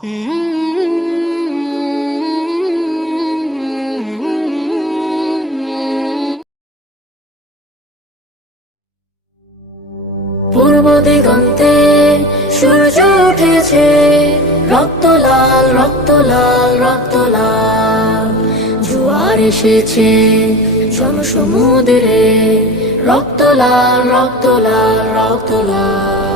পূর্ব দিগন্তে সূর্য উঠেছে, রক্ত লাল রক্ত লাল রক্ত লাল। জোয়ার এসেছে জনসমুদ্রে, রক্ত লাল রক্ত লাল রক্ত লাল।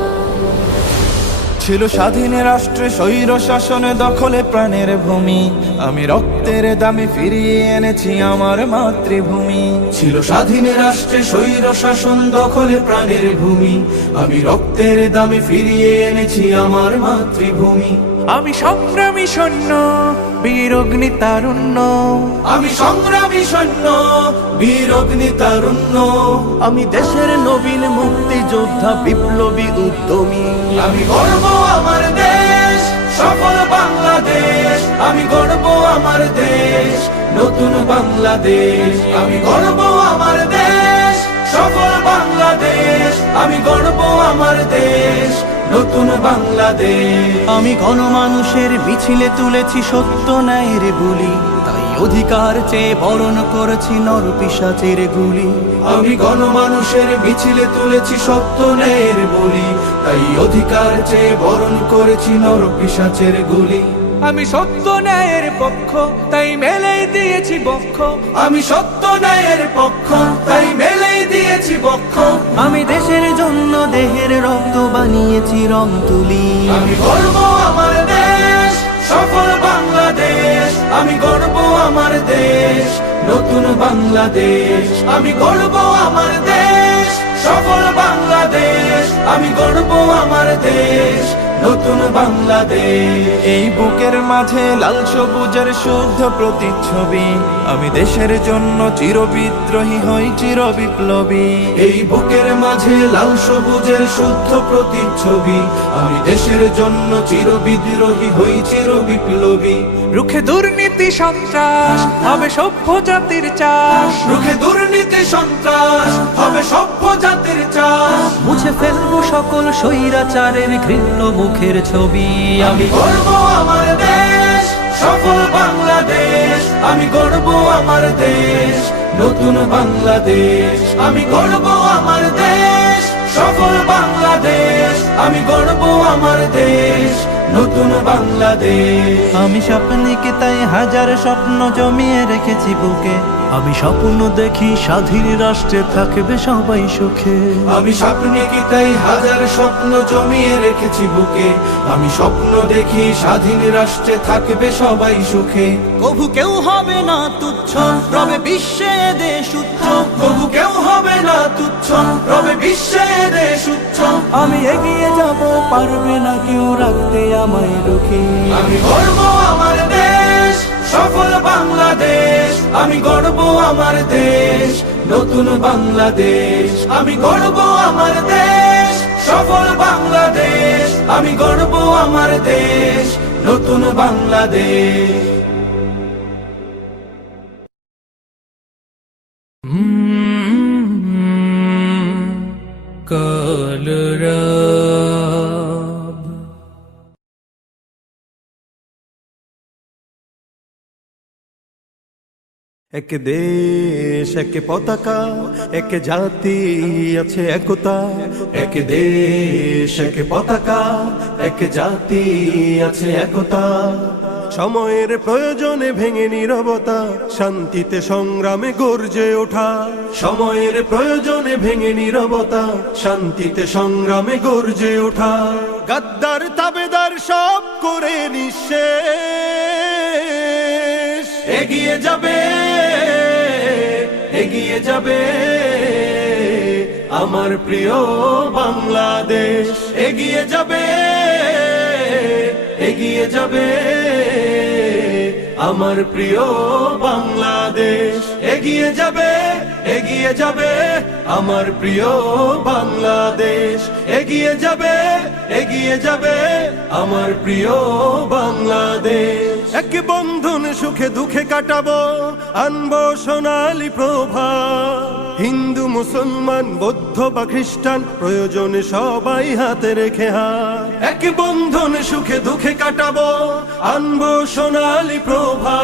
ছিল স্বাধীন রাষ্ট্রে স্বৈর শাসনে দখলে প্রাণের ভূমি, আমি রক্তের দামে ফিরিয়ে এনেছি আমার মাতৃভূমি। ছিল স্বাধীন রাষ্ট্রে স্বৈর শাসন দখলে প্রাণের ভূমি, আমি রক্তের দামে ফিরিয়ে এনেছি আমার মাতৃভূমি। আমি সংগ্রামী সৈন্য, বীর অগ্নি তারুণ্য। আমি সংগ্রামী সৈন্য, বীর অগ্নি তারুণ্য। আমি দেশের নবীন মুক্তিযোদ্ধা, বিপ্লবী উদ্যমী। আমি গর্ব আমার দেশ, সফল বাংলাদেশ। আমি গর্ব আমার দেশ, নতুন বাংলাদেশ। আমি গর্ব আমার দেশ, সফল বাংলাদেশ। আমি গর্ব আমার দেশ, নতুন বাংলাদেশ। আমি গণমানুষের মিছিলে তুলেছি সত্য ন্যায়ের বুলি, তাই অধিকার চেয়ে বরণ করেছি নর পিশাচের গুলি। আমি গণমানুষের মিছিলে তুলেছি সত্য ন্যায়ের বলি, তাই অধিকার চেয়ে বরণ করেছি নর পিশাচের গুলি। আমি সত্য ন্যায়ের পক্ষ, তাই মেলেই দিয়েছি বক্ষ। আমি সত্য ন্যায়ের পক্ষ, তাই মেলেই দিয়েছি বক্ষ। আমি দেশের জন্য দেহের রক্ত বানিয়েছি রং তুলি। আমি গর্ব আমার দেশ, সফল বাংলাদেশ। আমি গর্ব আমার দেশ, নতুন বাংলাদেশ। আমি গর্ব আমার দেশ, সফল বাংলাদেশ। আমি গর্ব আমার দেশ, নতুন বাংলাদেশ। এই বুকের মাঝে লাল সবুজের শুদ্ধ প্রতিচ্ছবি, আমি দেশের জন্য চিরবিদ্রোহী হই চির বিপ্লবী। এই বুকের মাঝে লাল সবুজের শুদ্ধ প্রতিচ্ছবি, আমি দেশের জন্য চিরবিদ্রোহী হই চির বিপ্লবী। রুখে দুর্নীতি সন্ত্রাস হবে সভ্য জাতির চাষ। রুখে দুর্নীতি সন্ত্রাস হবে সভ্য জাতির চাষ। মুছে ফেলবো সকল স্বৈরাচারের ঘৃণ্য মুখের ছবি। আমি গর্ব আমার দেশ, সফল বাংলাদেশ। আমি গর্ব আমার দেশ, নতুন বাংলাদেশ। আমি গর্ব আমার দেশ, সফল বাংলাদেশ। আমি গর্ব আমার দেশ, নতুন বাংলাদেশ। আমি স্বপ্নকে তাই হাজার স্বপ্ন জমিয়ে রেখেছি বুকে। আমি স্বপ্ন দেখি স্বাধীন রাষ্ট্রে থাকবে সবাই সুখে। আমি স্বপ্নে কি তাই হাজার স্বপ্ন জমিয়ে রেখেছি বুকে। আমি স্বপ্ন দেখি স্বাধীন রাষ্ট্রে থাকবে সবাই সুখে। কভু কেউ হবে না তুচ্ছ, রবে বিশ্বে দেশ উচ্চ। তবু কেউ হবে না তুচ্ছ, রবে বিশ্বে দেশ উচ্চ। আমি এগিয়ে যাব, পারবে না কেউ রাখতে আমায় রুখে। আমি গর্ব আমার দেশ, সফল বাংলাদেশ। আমি গর্ব আমার দেশ, নতুন বাংলাদেশ। আমি গর্ব আমার দেশ, সফল বাংলাদেশ। আমি গর্ব আমার দেশ, নতুন বাংলাদেশ। কলরব এক দেশ, এক পতাকা, এক জাতি আছে একতা। এক দেশ, এক পতাকা, এক জাতি আছে একতা। সময়ের প্রয়োজনে ভেঙে নীরবতা, শান্তিতে সংগ্রামে গর্জে ওঠা। সময়ের প্রয়োজনে ভেঙে নীরবতা, শান্তিতে সংগ্রামে গর্জে ওঠা। গাদ্দার তাবেদার সব করে নিঃশেষ। এগিয়ে যাবে, এগিয়ে যাবে আমার প্রিয় বাংলাদেশ। এগিয়ে যাবে, এগিয়ে যাবে আমার প্রিয় বাংলাদেশ। এগিয়ে যাবে, এগিয়ে যাবে আমার প্রিয় বাংলাদেশ। এগিয়ে যাবে, এগিয়ে যাবে আমার প্রিয় বাংলাদেশ। এক বন্ধন সুখে দুঃখে কাটাবো, আনবো সোনালি প্রভা। হিন্দু মুসলমান বৌদ্ধ বা খ্রিস্টান প্রয়োজনে সবাই হাতে রেখে হাত এক বন্ধনে সুখে দুঃখে কাটাবো, আনবো সোনালি প্রভা।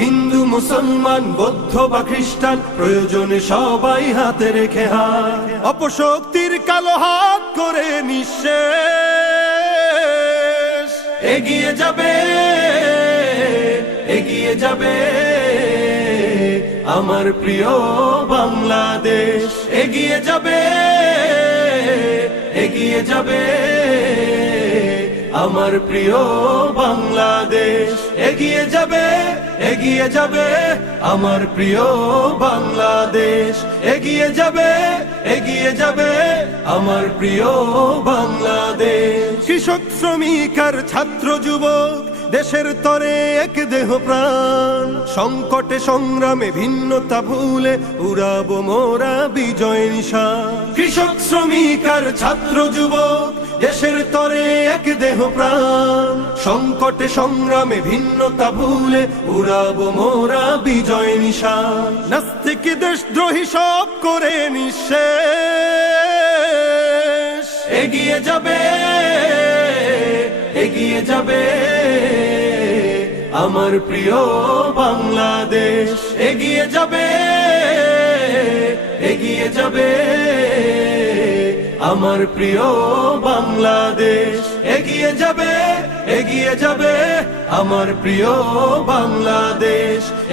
হিন্দু মুসলমান বৌদ্ধ বা খ্রিস্টান প্রয়োজনে সবাই হাতে রেখে হাত অপশক্তির কালো হাত করে নিঃশেষ এগিয়ে যাবে, এগিয়ে যাবে আমার প্রিয় বাংলাদেশ। এগিয়ে যাবে, এগিয়ে যাবে আমার প্রিয় বাংলাদেশ। এগিয়ে যাবে, এগিয়ে যাবে আমার প্রিয় বাংলাদেশ। এগিয়ে যাবে, এগিয়ে যাবে আমার প্রিয় বাংলাদেশ। কৃষক শ্রমিক আর ছাত্র যুবক দেশের তরে এক দেহ প্রাণ সংকটে সংগ্রামে ভিন্নতা ভুলে উড়াবো মোরা বিজয় নিশান কৃষক শ্রমিক আর ছাত্র যুবক দেশের তরে এক দেহ প্রাণ সংকটে সংগ্রামে ভিন্নতা ভুলে উড়াবো মোরা বিজয় নিশান নাস্তিক দেশদ্রোহী সব করে নিঃশেষ এগিয়ে যাবে, এগিয়ে যাবে আমার প্রিয় বাংলাদেশ। এগিয়ে যাবে, এগিয়ে যাবে আমার প্রিয় বাংলাদেশ। এগিয়ে যাবে, এগিয়ে যাবে আমার প্রিয় বাংলাদেশ।